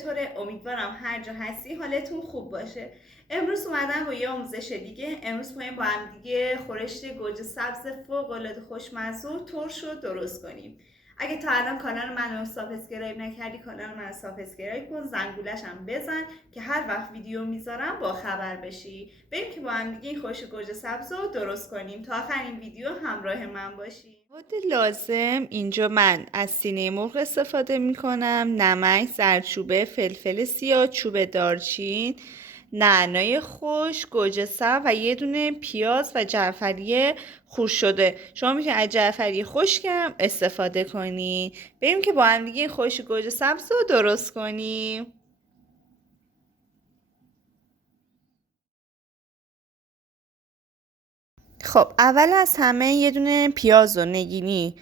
چطوره؟ امیدوارم هر جا هستی حالتون خوب باشه. امروز اومدم با یه آموزش دیگه. امروز می‌خوایم با هم دیگه خورش گوجه سبز فوق‌العاده خوشمزه و ترش رو درست کنیم. اگه تا الان کانال منو سابسکرایب نکردی کانال منو سابسکرایب کن، زنگولش هم بزن که هر وقت ویدیو میذارم با خبر بشی. بریم که با هم دیگه این خورش گوجه سبز رو درست کنیم. تا آخر این ویدیو همراه من باشی. مواد لازم اینجا من از سینه مرغ استفاده میکنم، نمک، زردچوبه، فلفل سیاه، چوب دارچین، نعنای خشک، گوجه سبز و یه دونه پیاز و جعفری خورد شده. شما میتونید از جعفری خشکم استفاده کنی. بریم که با هم دیگه خورش گوجه سبز رو درست کنیم. خب اول از همه یه دونه پیاز و نگینی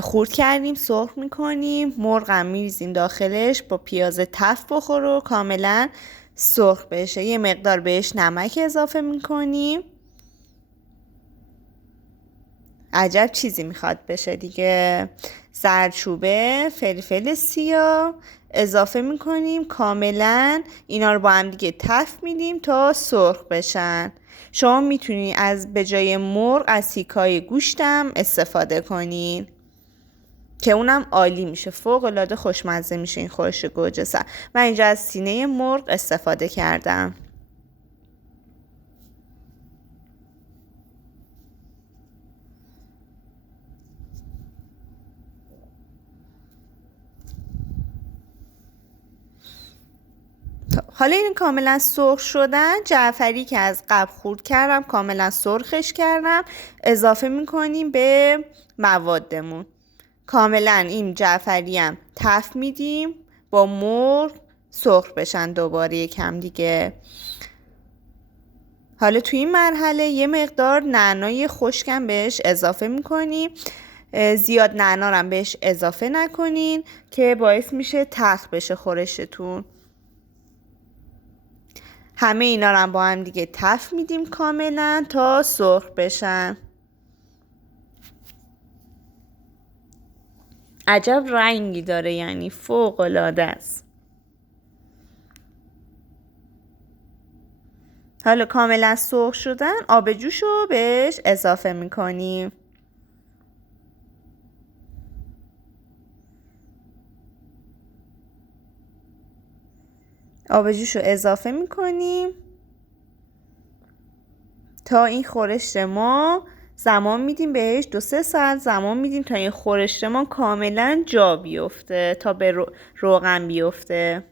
خورد کردیم، سرخ میکنیم، مرغم میریزیم داخلش، با پیاز تفت بخور و کاملا سرخ بشه. یه مقدار بهش نمک اضافه میکنیم. عجب چیزی میخواد بشه دیگه. زردچوبه، فلفل سیاه اضافه میکنیم، کاملا اینا رو با هم دیگه تفت میدیم تا سرخ بشن. شما میتونید از به جای مرغ از تیکای گوشتم استفاده کنین که اونم عالی میشه، فوق العاده خوشمزه میشه این خورش گوجه سبز. من اینجا از سینه مرغ استفاده کردم. حالا این کاملا سرخ شدن، جعفری که از قبل خورد کردم کاملا سرخش کردم، اضافه میکنیم به موادمون. کاملا این جعفری هم تفت میدیم با مرغ سرخ بشن دوباره یکم دیگه. حالا توی این مرحله یه مقدار نعنای خشکم بهش اضافه میکنیم. زیاد نعنا هم بهش اضافه نکنین که باعث میشه تلخ بشه خورشتون. همه اینا رو هم با هم دیگه تفت میدیم کاملا تا سرخ بشن. عجب رنگی داره، یعنی فوق العاده است. حالا کاملا سرخ شدن، آب جوش رو بهش اضافه میکنیم. آب جوش رو اضافه میکنیم تا این خورشت ما زمان میدیم بهش، 2-3 ساعت زمان میدیم تا این خورشت ما کاملا جا بیفته، تا به روغن بیفته.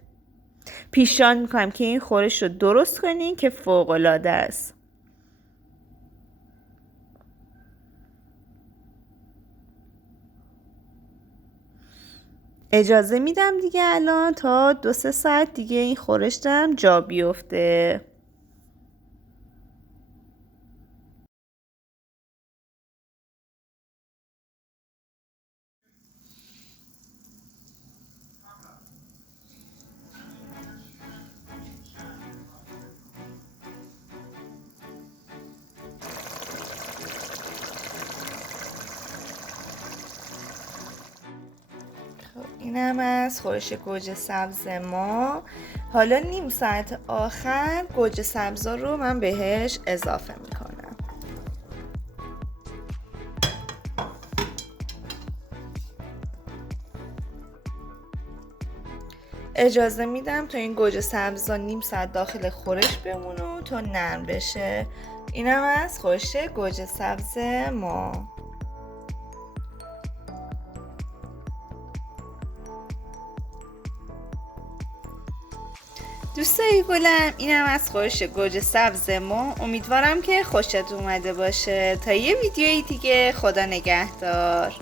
پیشنهاد میکنم که این خورش رو درست کنین که فوق العاده است. اجازه میدم دیگه الان تا 2-3 ساعت دیگه این خورشتم جا بیفته. اینم از خورش گوجه سبز ما. حالا نیم ساعت آخر گوجه سبزا رو من بهش اضافه میکنم. اجازه میدم تا این گوجه سبزا نیم ساعت داخل خورش بمونه تا نرم بشه. اینم از خورش گوجه سبز ما. دوستای گلم، اینم از خورش گوجه سبز ما. امیدوارم که خوشت اومده باشه. تا یه ویدیوی دیگه، خدا نگهدار.